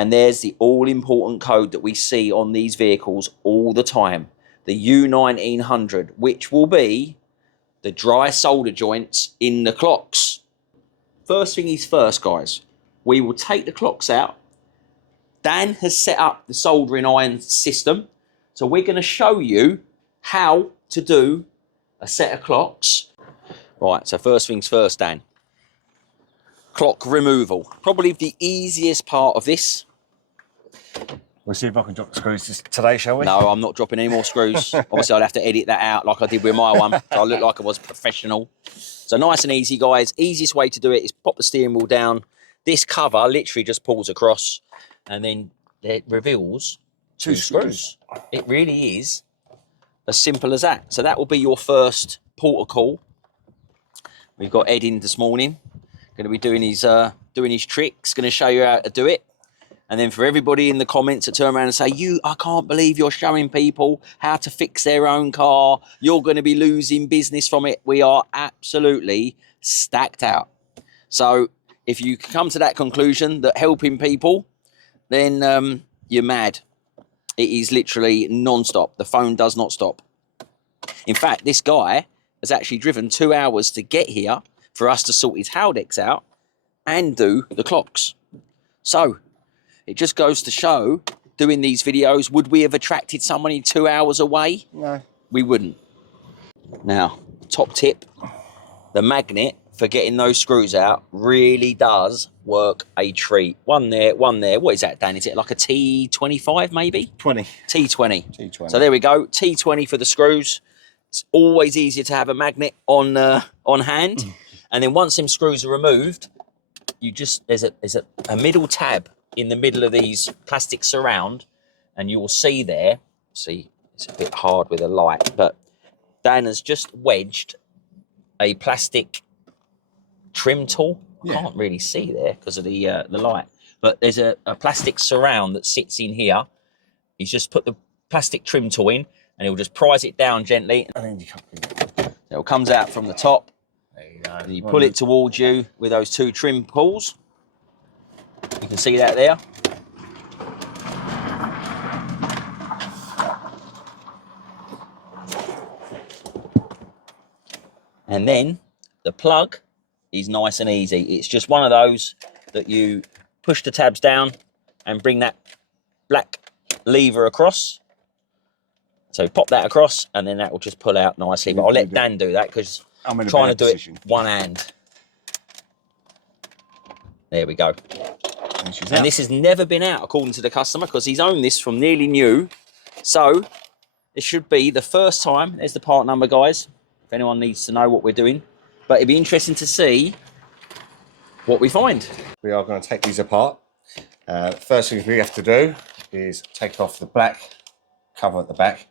And there's the all-important code that we see on these vehicles all the time. The U1900, which will be the dry solder joints in the clocks. First thing is first, guys. We will take the clocks out. Dan has set up the soldering iron system. So we're going to show you how to do a set of clocks. Right, so first things first, Dan. Clock removal. Probably the easiest part of this. We'll see if I can drop the screws today, shall we? No, I'm not dropping any more screws. Obviously, I'd have to edit that out like I did with my one, so I look like I was professional. So nice and easy, guys. Easiest way to do it is pop the steering wheel down. This cover literally just pulls across, and then it reveals two screws. It really is as simple as that. So that will be your first port of call. We've got Ed in this morning. Going to be doing his tricks. Going to show you how to do it. And then for everybody in the comments that turn around and say, I can't believe you're showing people how to fix their own car. You're going to be losing business from it. We are absolutely stacked out. So if you come to that conclusion that helping people, then you're mad. It is literally non-stop. The phone does not stop. In fact, this guy has actually driven 2 hours to get here for us to sort his Haldex out and do the clocks. So it just goes to show, doing these videos, would we have attracted somebody 2 hours away? No. We wouldn't. Now, top tip, the magnet for getting those screws out really does work a treat. One there, one there. What is that, Dan? Is it like a T25 maybe? 20. T20. T20. So there we go, T20 for the screws. It's always easier to have a magnet on hand. And then once them screws are removed, you just, there's a middle tab in the middle of these plastic surround, and you will see there, see, it's a bit hard with a light, but Dan has just wedged a plastic trim tool. Yeah. I can't really see there because of the light, but there's a plastic surround that sits in here. He's just put the plastic trim tool in, and he'll just prise it down gently, and then it comes out from the top. There you go. And you pull it towards you with those two trim pulls. You can see that there. And then the plug is nice and easy. It's just one of those that you push the tabs down and bring that black lever across. So pop that across, and then that will just pull out nicely. But I'll let Dan do that because I'm trying to do it one hand. There we go. And this has never been out according to the customer because he's owned this from nearly new. So it should be the first time. There's the part number, guys, if anyone needs to know what we're doing. But it'd be interesting to see what we find. We are going to take these apart. First thing we have to do is take off the black cover at the back.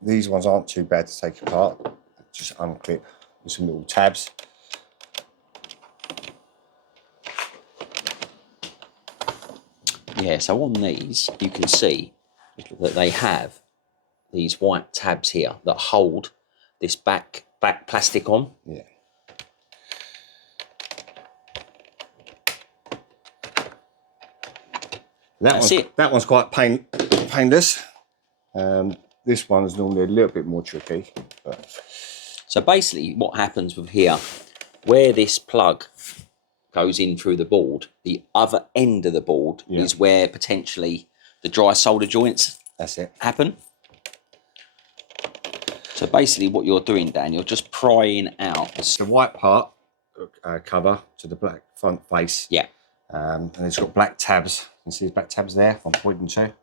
These ones aren't too bad to take apart. Just unclip with some little tabs. Yeah, so on these, you can see that they have these white tabs here that hold this back plastic on. Yeah. That one's quite painless. This one's normally a little bit more tricky. But... So basically what happens with here, where this plug goes in through the board, the other end of the board is where potentially the dry solder joints happen. So basically what you're doing, Dan, you're just prying out the white part cover to the black front face. Yeah. And it's got black tabs. You can see the black tabs there I'm pointing to.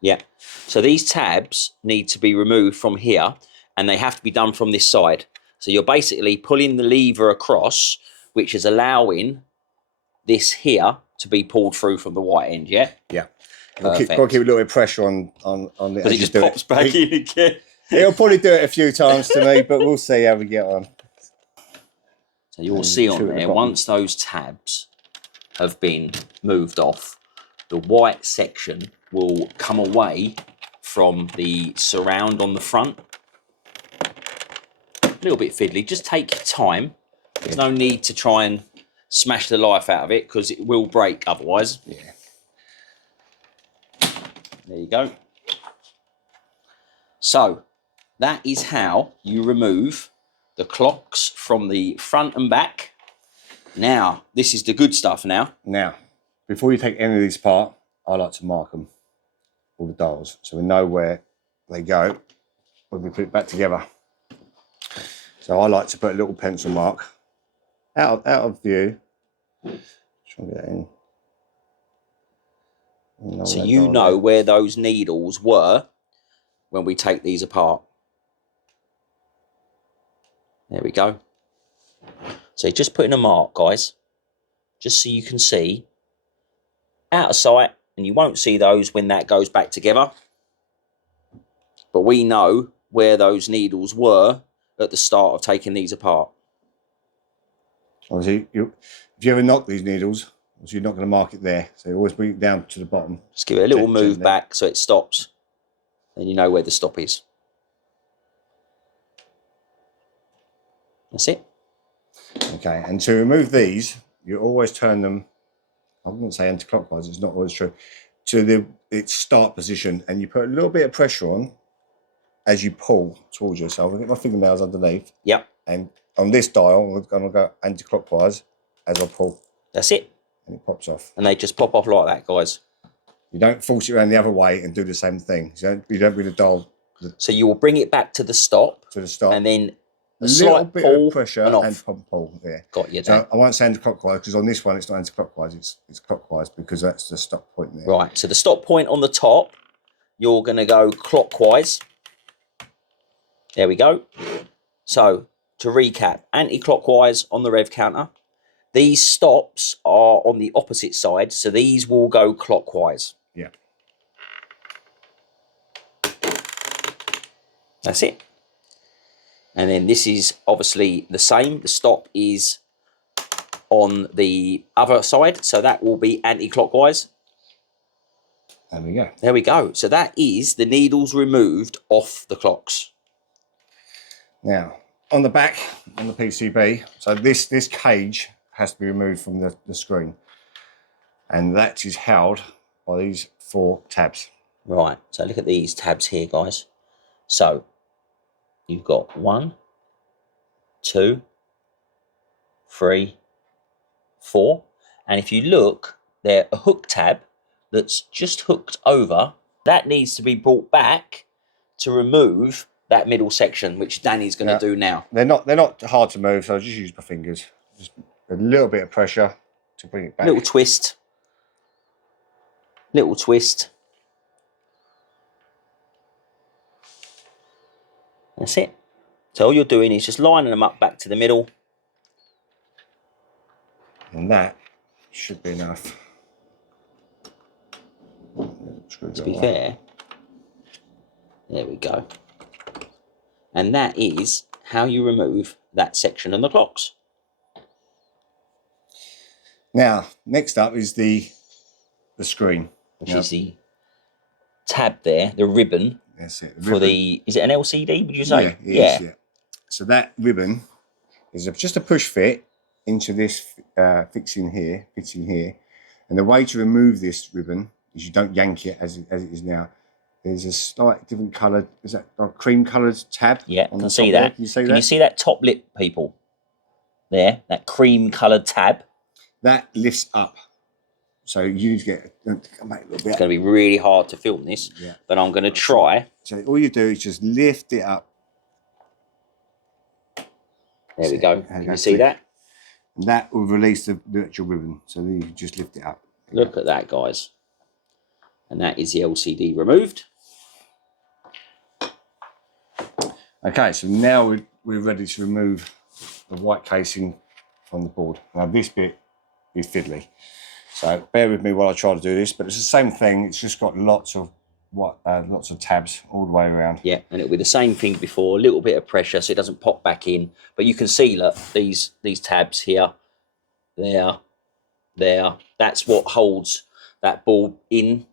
Yeah. So these tabs need to be removed from here, and they have to be done from this side. So you're basically pulling the lever across, which is allowing this here to be pulled through from the white end, yeah? Yeah. Got to keep a little bit of pressure on the... Because it just pops back in again. It'll probably do it a few times to me, but we'll see how we get on. So you'll see on there, once those tabs have been moved off, the white section will come away from the surround on the front. A little bit fiddly, just take your time. There's no need to try and smash the life out of it because it will break otherwise. Yeah. There you go. So that is how you remove the clocks from the front and back. Now, this is the good stuff now. Now, before you take any of these apart, I like to mark them, all the dials, so we know where they go when we put it back together. So I like to put a little pencil mark out of view. Try and get that in. So you know where those needles were when we take these apart. There we go. So just putting a mark, guys, just so you can see, out of sight, and you won't see those when that goes back together. But we know where those needles were at the start of taking these apart. Obviously, if you ever knock these needles, you're not going to mark it there. So you always bring it down to the bottom. Just give it a little move back so it stops. Then you know where the stop is. That's it. Okay, and to remove these, you always turn them, I wouldn't say anti-clockwise, it's not always true, to its start position, and you put a little bit of pressure on as you pull towards yourself. I'll get my fingernails underneath. Yep. And on this dial, I'm going to go anti-clockwise as I pull. That's it. And it pops off. And they just pop off like that, guys. You don't force it around the other way and do the same thing. You don't bring the dial. So you will bring it back to the stop. To the stop. And then a little slight bit pull of pressure and pull. Yeah. Got you. So I won't say anti-clockwise because on this one it's not anti-clockwise. It's clockwise because that's the stop point there. Right. So the stop point on the top, you're going to go clockwise. There we go. So to recap, anti-clockwise on the rev counter. These stops are on the opposite side, so these will go clockwise. Yeah. That's it. And then this is obviously the same. The stop is on the other side, so that will be anti-clockwise. There we go. There we go. So that is the needles removed off the clocks. Now, on the back, on the PCB, so this cage has to be removed from the screen. And that is held by these 4 tabs. Right, so look at these tabs here, guys. So, you've got 1, 2, 3, 4. And if you look, they're a hook tab that's just hooked over. That needs to be brought back to remove that middle section, which Danny's going to do now. They're not hard to move, so I'll just use my fingers. Just a little bit of pressure to bring it back. Little twist. Little twist. That's it. So all you're doing is just lining them up back to the middle. And that should be enough. To be fair, there we go. And that is how you remove that section on the clocks. Now, next up is the screen. Which is the tab there, the ribbon. That's it. For the, is it an LCD, would you say? Yeah, yeah. So that ribbon is just a push fit into this fixing here. And the way to remove this ribbon is you don't yank it as it is now. There's a slight different coloured, is that a cream coloured tab? Yeah, I can see that. Can you see that? Can you see that top lip, people? There, that cream coloured tab. That lifts up. So you need to get It's going to be really hard to film this, but I'm going to try. So all you do is just lift it up. There we go. Can you see that? And that will release the actual ribbon. So then you just lift it up. Look at that, guys. And that is the LCD removed. Okay, so now we're ready to remove the white casing from the board. Now this bit is fiddly. So bear with me while I try to do this, but it's the same thing. It's just got lots of tabs all the way around. Yeah, and it'll be the same thing before, a little bit of pressure so it doesn't pop back in. But you can see, look, these tabs here, there. That's what holds that board in.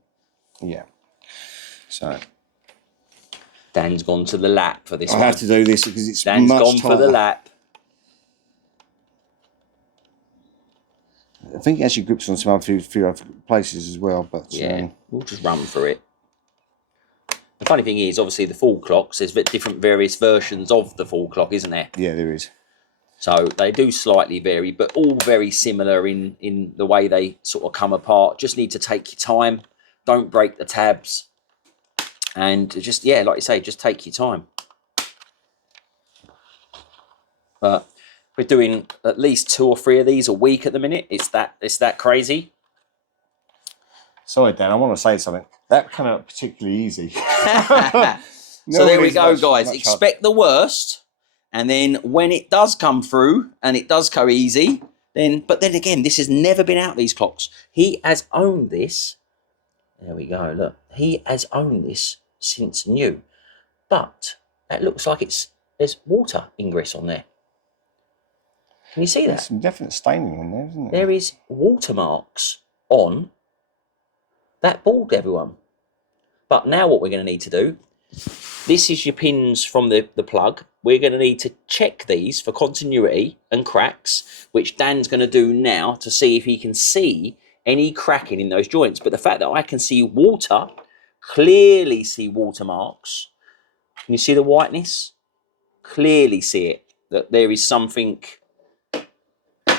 Yeah. So Dan's gone to the lap for this I one. have to do this because it's Dan's much gone tighter. for the lap. I think it actually grips on some other few other places as well, but yeah, we'll just run for it. The funny thing is, obviously, the full clocks, there's different various versions of the full clock, isn't there? Yeah, there is. So they do slightly vary, but all very similar in the way they sort of come apart. Just need to take your time. Don't break the tabs. And just, yeah, like you say, just take your time. But we're doing at least 2 or 3 of these a week at the minute. It's that crazy. Sorry, Dan, I want to say something. That came out particularly easy. So there we go, guys. Expect the worst. And then when it does come through and it does go easy, but then again, this has never been out, these clocks. He has owned this. There we go, look. He has owned this since new. But it looks like there's water ingress on there. Can you see that? There's some definite staining on there, isn't There is watermarks on that board, everyone. But now what we're going to need to do, this is your pins from the plug. We're going to need to check these for continuity and cracks, which Dan's going to do now to see if he can see any cracking in those joints. But the fact that I can see water, clearly see watermarks. Can you see the whiteness? Clearly see it, that there is something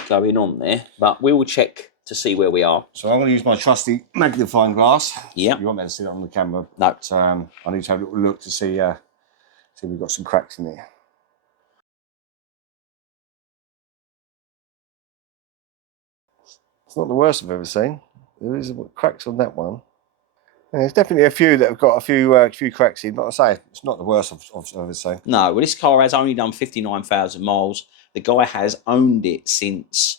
going on there. But we will check to see where we are. So I'm going to use my trusty magnifying glass. Yeah. You won't be able to see it on the camera. No. But I need to have a little look to see if we've got some cracks in there. It's not the worst I've ever seen. There is cracks on that one. And there's definitely a few that have got a few cracks in, but I say it's not the worst I've ever seen. No, well, this car has only done 59,000 miles. The guy has owned it since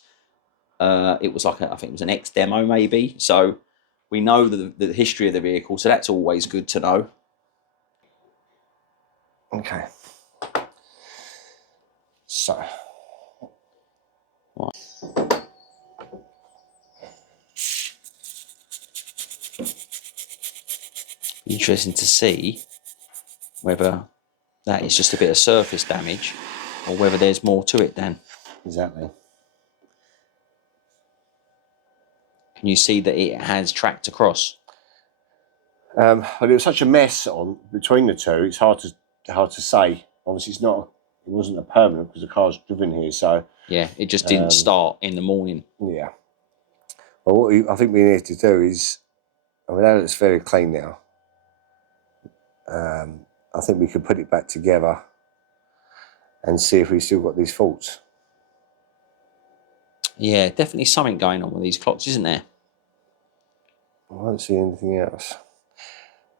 it was like I think it was an X demo maybe. So we know the history of the vehicle, so that's always good to know. Okay. So. Right. Interesting to see whether that is just a bit of surface damage or whether there's more to it, Dan. Exactly. Can you see that it has tracked across? Well, it was such a mess between the two. It's hard to say. Obviously, it wasn't a permanent because the car's driven here. So yeah, it just didn't start in the morning. Yeah. Well, what I think we need to do is, I mean, now that it's very clean now, I think we could put it back together and see if we've still got these faults. Yeah, definitely something going on with these clocks, isn't there? I don't see anything else.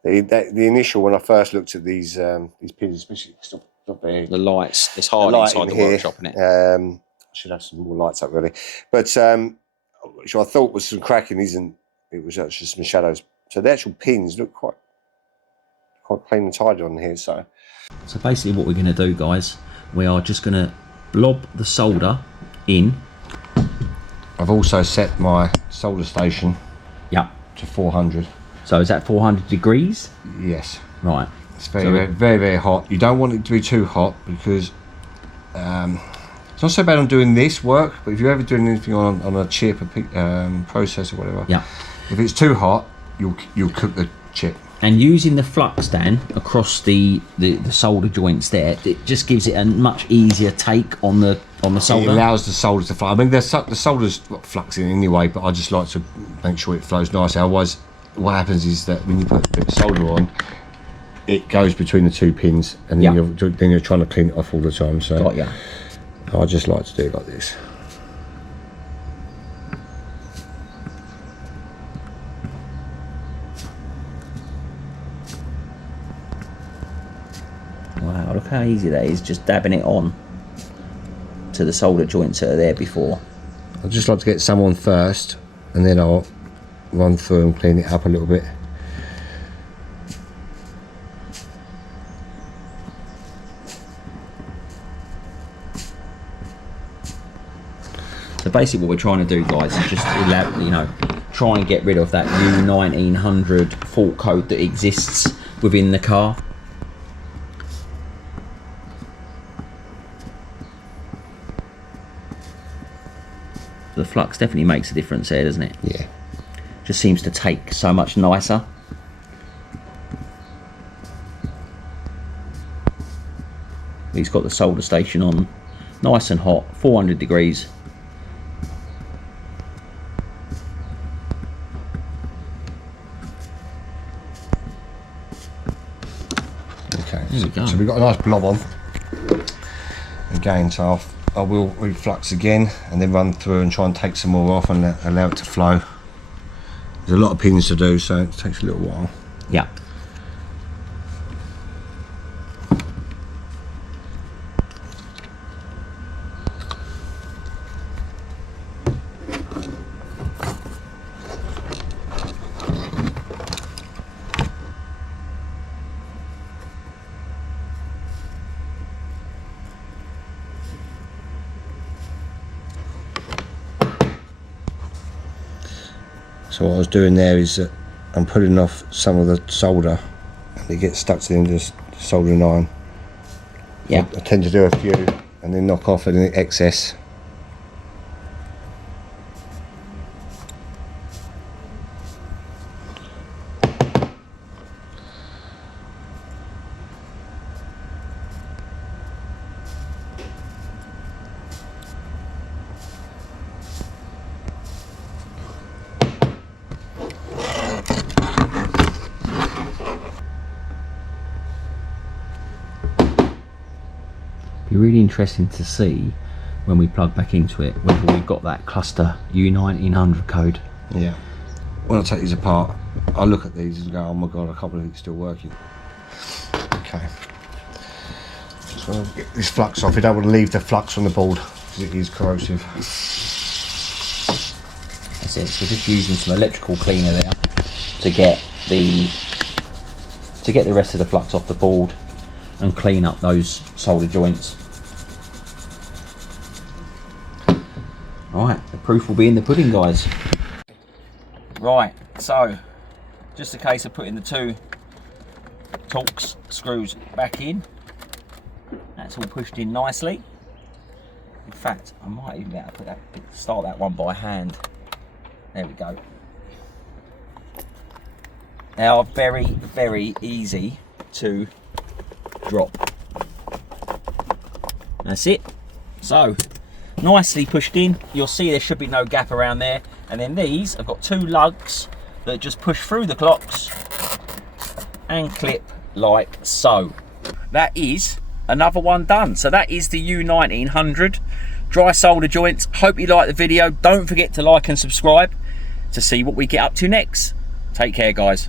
The initial, when I first looked at these pins, especially stop there. The lights, it's hard inside the workshop, isn't it? I should have some more lights up really, but which I thought was some cracking, it was actually some shadows. So the actual pins look quite clean and tidy on here. So basically what we're going to do, guys, we are just going to blob the solder in. I've also set my solder station to 400. So is that 400 degrees? Yes. Right. It's very, very hot. You don't want it to be too hot because it's not so bad on doing this work, but if you're ever doing anything on a chip, process or whatever, if it's too hot, you'll cook the chip. And using the flux, Dan, across the solder joints there, it just gives it a much easier take on the solder. It allows the solder to flow. I mean, the solder's fluxing anyway, but I just like to make sure it flows nicely. Otherwise, what happens is that when you put a bit of solder on, it goes between the two pins, and then you're trying to clean it off all the time. So I just like to do it like this. Wow, look how easy that is, just dabbing it on to the solder joints that are there before. I'd just like to get some on first, and then I'll run through and clean it up a little bit. So basically what we're trying to do, guys, is just try and get rid of that U1900 fault code that exists within the car. The flux definitely makes a difference there, doesn't it? Yeah. Just seems to take so much nicer. It's got the solder station on, nice and hot, 400 degrees. Okay, so we've got a nice blob on. Again, so I will reflux again and then run through and try and take some more off and allow it to flow. There's a lot of pins to do, so it takes a little while. Yeah. So what I was doing there is that I'm pulling off some of the solder and it gets stuck to the end of the soldering iron. Yeah. I tend to do a few and then knock off any excess. Be really interesting to see when we plug back into it whether we've got that cluster U1900 code. Yeah. When I take these apart, I look at these and go, oh my god, I can't believe it's still working. Okay. Just want to get this flux off. You don't want to leave the flux on the board because it is corrosive. That's it. So just using some electrical cleaner there to get the rest of the flux off the board and clean up those solder joints. Right, the proof will be in the pudding, guys. Right, so just a case of putting the two Torx screws back in. That's all pushed in nicely. In fact, I might even be able to put that, start that one by hand. There we go. They are very, very easy to drop. That's it. So nicely pushed in. You'll see there should be no gap around there. And then these, I've got two lugs that just push through the clocks and clip like so. That is another one done. So that is the U1900 dry solder joints. Hope you like the video. Don't forget to like and subscribe to see what we get up to next. Take care, guys.